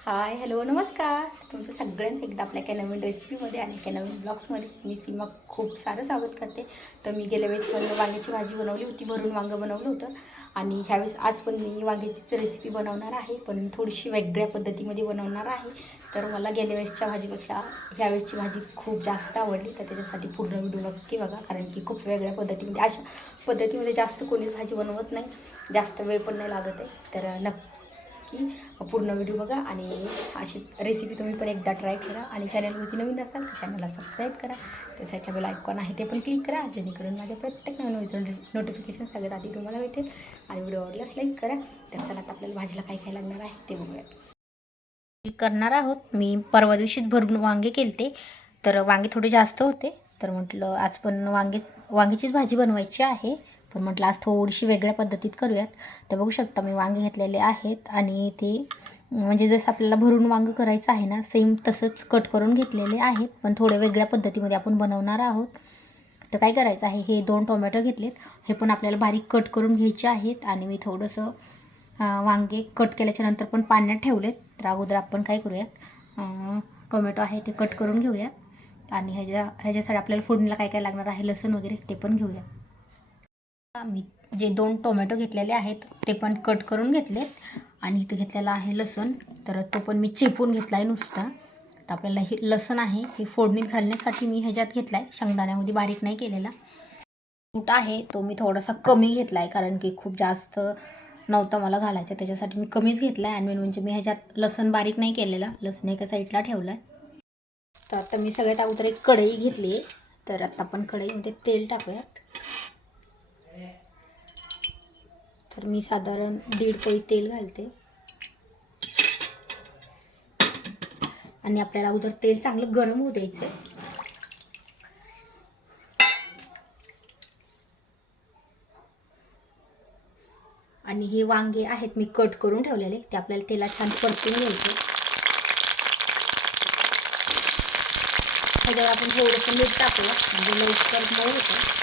Hi hello नमस्कार. तुमचं सगळ्यांचं एकदा आपल्या काही नवीन रेसिपीमध्ये आणि काही नवीन ब्लॉग्समध्ये मी सीमा खूप सारं स्वागत करते. तर मी गेल्या वेळेस पण वांग्याची भाजी बनवली होती भरून वांगं बनवलं होतं. आणि ह्यावेळेस आज पण मी वांग्याचीच रेसिपी बनवणार आहे पण थोडीशी वेगळ्या पद्धतीमध्ये बनवणार आहे. तर मला गेल्या वेळेसच्या भाजीपेक्षा ह्यावेळेसची भाजी खूप जास्त आवडली तर त्याच्यासाठी पूर्ण व्हिडिओ नक्की बघा कारण की खूप वेगळ्या पद्धतीमध्ये अशा पद्धतीमध्ये जास्त कोणीच भाजी बनवत नाही. जास्त वेळ पण नाही लागत आहे. तर नक्की पूर्ण व्हिडिओ बघा आणि अशी रेसिपी तुम्ही पण एकदा ट्राय करा आणि चॅनलवरती नवीन असाल तर चॅनलला सबस्क्राईब करा. त्या साईडला बेल आयकॉन आहे ते पण क्लिक करा जेणेकरून माझ्या प्रत्येक नवीन व्हिडिओ नोटिफिकेशन सगळ्यात आधी तुम्हाला भेटेल. आणि व्हिडिओ आवडल्यास लाईक करा. तर चला आता आपल्याला भाजीला काय काय लागणार आहे ते बघूयात. करणार आहोत मी. परवा दिवशीच भरून वांगे केले तर वांगे थोडे जास्त होते. तर म्हटलं आज पण वांगे वांग्याचीच भाजी बनवायची आहे. पण म्हटलं आज थोडीशी वेगळ्या पद्धतीत करूयात. तर बघू शकता मी वांगे घेतलेले आहेत आणि ते म्हणजे जसं आपल्याला भरून वांगं करायचं आहे ना सेम तसंच कट करून घेतलेले आहेत. पण थोड्या वेगळ्या पद्धतीमध्ये आपण बनवणार आहोत. तर काय करायचं आहे हे दोन टोमॅटो घेतलेत. हे पण आपल्याला बारीक कट करून घ्यायचे आहेत आणि मी थोडंसं वांगे कट केल्याच्यानंतर पण पाण्यात ठेवलेत. तर अगोदर आपण काय करूयात टोमॅटो आहे ते कट करून घेऊयात. आणि ह्याच्या ह्याच्यासाठी आपल्याला फोडणीला काय काय लागणार आहे लसूण वगैरे ते पण घेऊया मी जे दोन टोमॅटो घेतलेले आहेत ते पण कट करून घेतलेत. आणि इथं घेतलेला आहे लसूण. तर तो पण मी चिपून घेतला आहे नुसता. तर आपल्याला हे लसूण आहे हे फोडणीत घालण्यासाठी मी ह्याच्यात घेतला आहे शेंगदाण्यामध्ये बारीक नाही केलेला. कूट आहे तो मी थोडासा कमी घेतला आहे कारण की खूप जास्त नव्हता मला घालायचं. त्याच्यासाठी मी कमीच घेतला आहे आणि म्हणजे मी ह्याच्यात लसूण बारीक नाही केलेला. लसूण एका साईडला ठेवला आहे तर आता मी सगळ्यात अगोदर एक कढई घेतली आहे तर आता आपण कढईमध्ये तेल टाकूयात. तर मी साधारण दीड पळी तेल घालते. आणि आपल्याला अगोदर तेल चांगलं गरम होऊ द्यायचं आणि हे वांगे आहेत मी कट करून ठेवलेले ते आपल्याला तेला छान परतून घ्यायचे. ह्याच्यावर आपण थोडंसं मीठ टाकूया म्हणजे लवकर मऊ होतं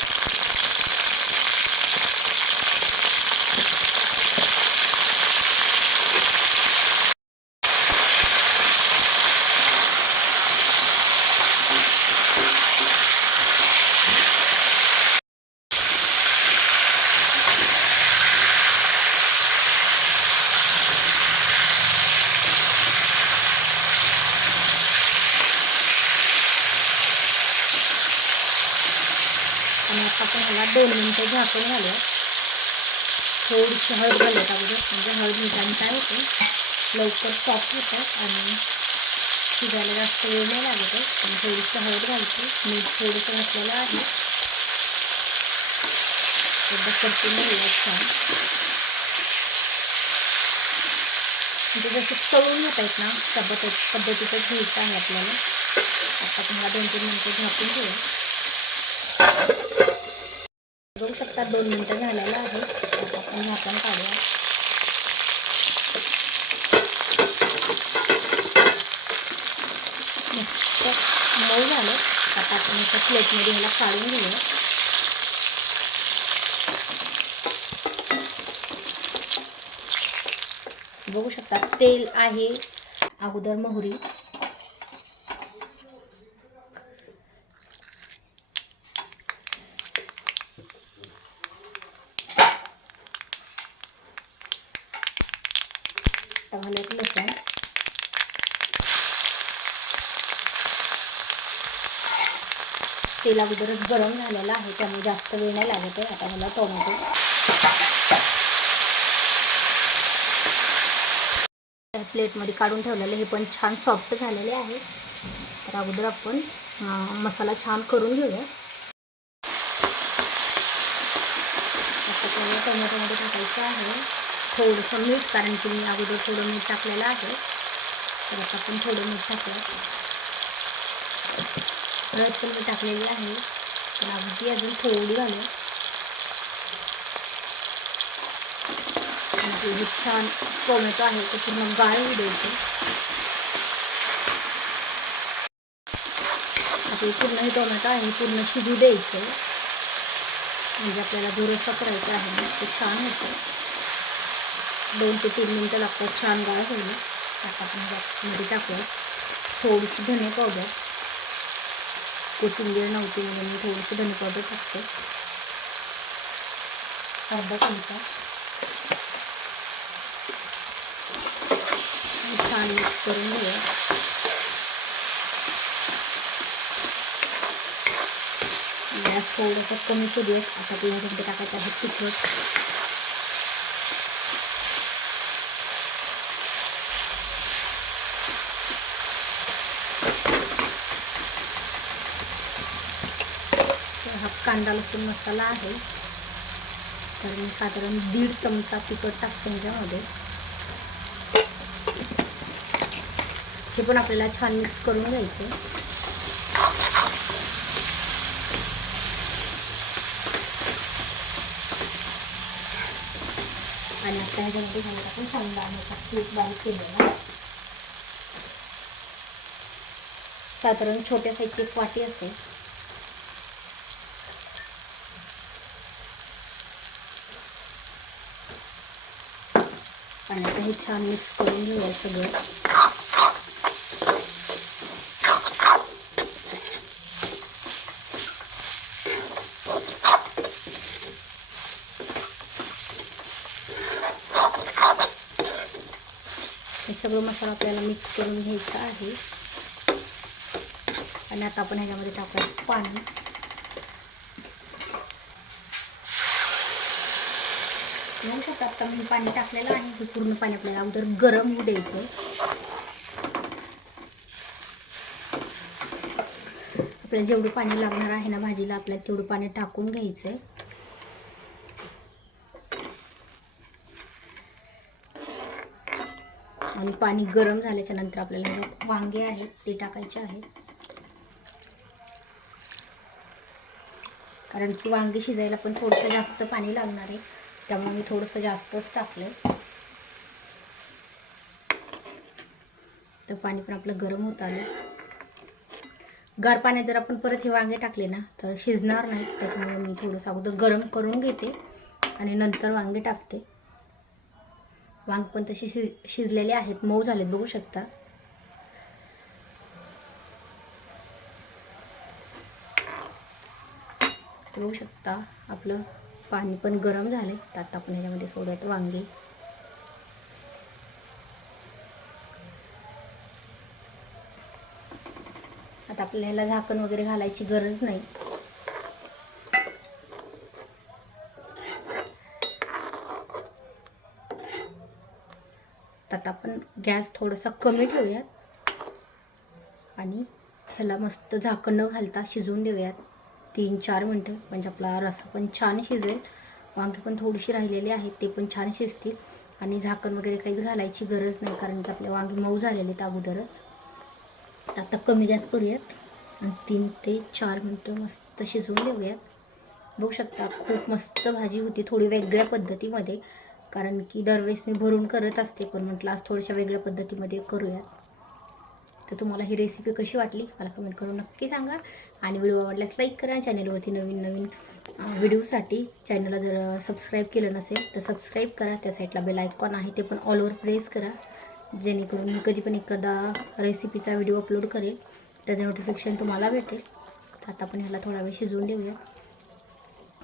आणि आता आपण ह्याला दोन मिनटं झाकून घालूया. थोडीशी हळद घालूयात अगोदर म्हणजे हळद मिठाने काय होते लवकर सॉफ्ट होतात आणि शिजायला जास्त वेळ नाही लागत आहे. थोडीशी हळद घालते. मीठ थोडंसं घातलेलं आहे. एकदा परतून छान. म्हणजे जसं तळून होत आहेत ना त्या पद्धतीचं घ्यायचं आहे आपल्याला. आता तुम्हाला दोन तीन मिनटं झाकून घेऊया बघू शकता दोन मिनटं झालेलं आहे. आता आपण झाकण काढूया. मऊ झालं. आता आपण एका प्लेटमध्ये ह्याला काढून घेऊया. बघू शकता तेल आहे अगोदर मोहरी घालूयात लसूण तेल अगोदरच गरम झालेलं आहे त्यामुळे जास्त वेळ नाही लागत आहे. आता मला टोमॅटो प्लेटमध्ये काढून ठेवलेलं हे पण छान सॉफ्ट झालेले आहे. तर अगोदर आपण मसाला छान करून घेऊया. आपल्याला टोमॅटोमध्ये टाकायचं आहे. थोडंसं मीठ कारण की मी अगोदर थोडं मीठ टाकलेलं आहे. तर आता आपण थोडं मीठ टाकलं हळद पण मी टाकलेली आहे. पण अगदी अजून थोडी घालू. म्हणजे छान टोमॅटो आहे ते पूर्ण गाळ द्यायचे द्यायचं. आता पूर्ण हे टोमॅटो आहे पूर्ण शिजू द्यायचं. म्हणजे आपल्याला दुरुस्त करायचं करायचा आहे ना ते छान होतं. दोन ते तीन मिनटं लागतात छान गाळ होईल आता आपण मध्ये टाकूया. थोडीशी धने पावडर. कोथिंबीर नव्हती म्हणून मी थोडीशी धने पावडर टाकते. अर्धा चमचा. छान मिक्स करून घेऊया. गॅस थोडंसं कमी करूयात. आता ते टाकायचं आहे तिखट तर हा कांदा लसूण मसाला आहे. तर मी साधारण दीड चमचा तिखट टाकते त्याच्यामध्ये हे पण आपल्याला छान मिक्स करून घ्यायचं. आणि आता ह्याच्यामध्ये घालत आपण चांगला आहे बारीक केलेला. साधारण छोट्या साईजची एक वाटी असते आणि आता हे छान मिक्स करून घेऊया सगळं. हे सगळं मसाला आपल्याला मिक्स करून घ्यायचा आहे. आणि आता आपण ह्याच्यामध्ये टाकायचं पाणी. बघू शकता आत्ता मी पाणी टाकलेलं आहे हे पूर्ण पाणी आपल्याला अगोदर गरम होऊ द्यायचं आपल्याला जेवढं पाणी लागणार आहे ना भाजीला आपल्याला तेवढं पाणी टाकून घ्यायचं आहे आणि पाणी गरम झाल्याच्यानंतर आपल्याला ह्याच्यात वांगे आहेत ते टाकायचे आहे कारण की वांगे शिजायला पण थोडंसं जास्त पाणी लागणार आहे. त्यामुळे मी थोडंसं जास्तच टाकलं तर पाणी पण आपलं गरम होत आलं गार पाण्यात जर आपण परत हे वांगे टाकले ना तर शिजणार नाही. त्याच्यामुळे मी थोडंसं अगोदर गरम करून घेते आणि नंतर वांगे टाकते. वांग पण तसे शिज शिजलेले आहेत. मऊ झालेत बघू शकता. बघू शकता आपलं पाणी पण गरम झालं तर आता आपण ह्याच्यामध्ये सोडूयात वांगी. आता आपल्याला झाकण वगैरे घालायची गरज नाही. आता आपण गॅस थोडासा कमी ठेवूयात. आणि ह्याला मस्त झाकण न घालता शिजवून देऊयात. तीन चार मिनटं म्हणजे आपला रसा पण छान शिजेल. वांगे पण थोडीशी राहिलेली आहेत ते पण छान शिजतील. आणि झाकण वगैरे काहीच घालायची गरज नाही कारण की आपले वांगे मऊ झालेले आहेत अगोदरच. आता कमी गॅस करूयात आणि तीन ते चार मिनटं मस्त शिजवून देऊयात. बघू शकता खूप मस्त भाजी होती थोडी वेगळ्या पद्धतीमध्ये. कारण की दरवेळेस मी भरून करत असते पण म्हटलं आज थोड्याशा वेगळ्या पद्धतीमध्ये करूयात. तर तुम्हाला ही रेसिपी कशी वाटली मला कमेंट करून नक्की सांगा. आणि व्हिडिओ आवडल्यास लाईक करा. चॅनलवरती नवीन नवीन व्हिडिओसाठी चॅनलला जर सबस्क्राईब केलं नसेल तर सबस्क्राईब करा. त्या साईडला बेल आयकॉन आहे ते पण ऑलवर प्रेस करा. जेणेकरून मी कधी पण एखादा रेसिपीचा व्हिडिओ अपलोड करेल. त्याचं नोटिफिकेशन तुम्हाला भेटेल. तर आता आपण ह्याला थोडा वेळ शिजवून देऊया.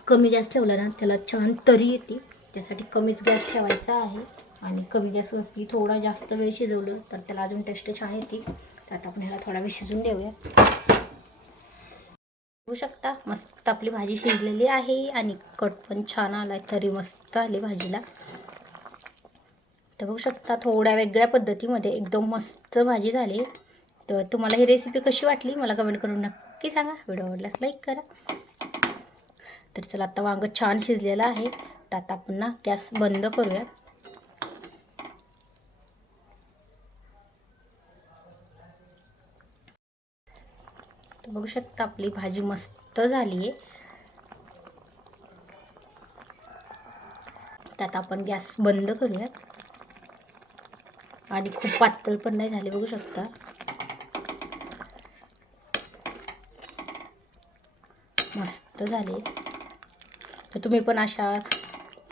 कमी गॅस ठेवला ना त्याला छान तरी येते. त्यासाठी कमीच गॅस ठेवायचा आहे. आणि कमी गॅसवरती थोडा जास्त वेळ शिजवलं तर त्याला अजून टेस्ट छान येते. आता आपण ह्याला थोडा वेळ शिजून देऊया. बघू शकता मस्त आपली भाजी शिजलेली आहे आणि कट पण छान आला तरी मस्त आली भाजीला. तर बघू शकता थोड्या वेगळ्या पद्धतीमध्ये एकदम मस्त भाजी झाली. तर तुम्हाला ही रेसिपी कशी वाटली मला कमेंट करून नक्की सांगा. व्हिडिओ आवडल्यास लाईक करा. तर चला आता वांग छान शिजलेलं आहे. तर आता आपण ना गॅस बंद करूया. तर बघू शकता आपली भाजी मस्त झाली आहे त्यात आपण गॅस बंद करूयात. आणि खूप पातळ पण नाही झाली बघू शकता. मस्त झाले. तर तुम्ही पण अशा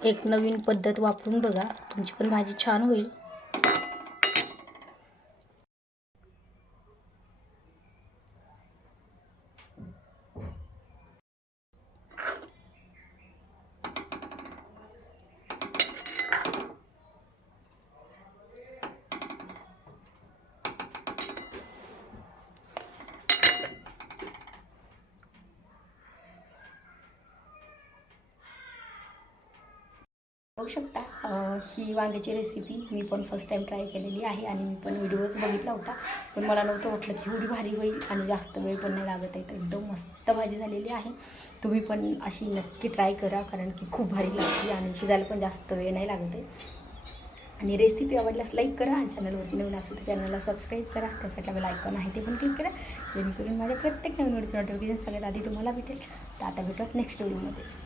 एक नवीन पद्धत वापरून बघा. तुमची पण भाजी छान होईल. बघू शकता. ही वांग्याची रेसिपी मी पण फर्स्ट टाईम ट्राय केलेली आहे आणि मी पण व्हिडिओज बघितला होता. पण मला नव्हतं वाटलं की एवढी भारी होईल आणि जास्त वेळ पण नाही लागत आहे. तर एकदम मस्त भाजी झालेली आहे. तुम्ही पण अशी नक्की ट्राय करा कारण की खूप भारी लागते आणि शिजायला पण जास्त वेळ नाही लागत आहे. आणि रेसिपी आवडल्यास लाईक करा आणि चॅनलवरती नवीन असेल तर चॅनलला सबस्क्राईब करा. त्यासाठी आम्ही आयकॉन आहे ते पण क्लिक करा. जेणेकरून माझ्या प्रत्येक नवीन व्हिडिओचं नोटिफिकेशन सगळ्यात आधी तुम्हाला भेटेल. तर आता भेटूयात नेक्स्ट व्हिडिओमध्ये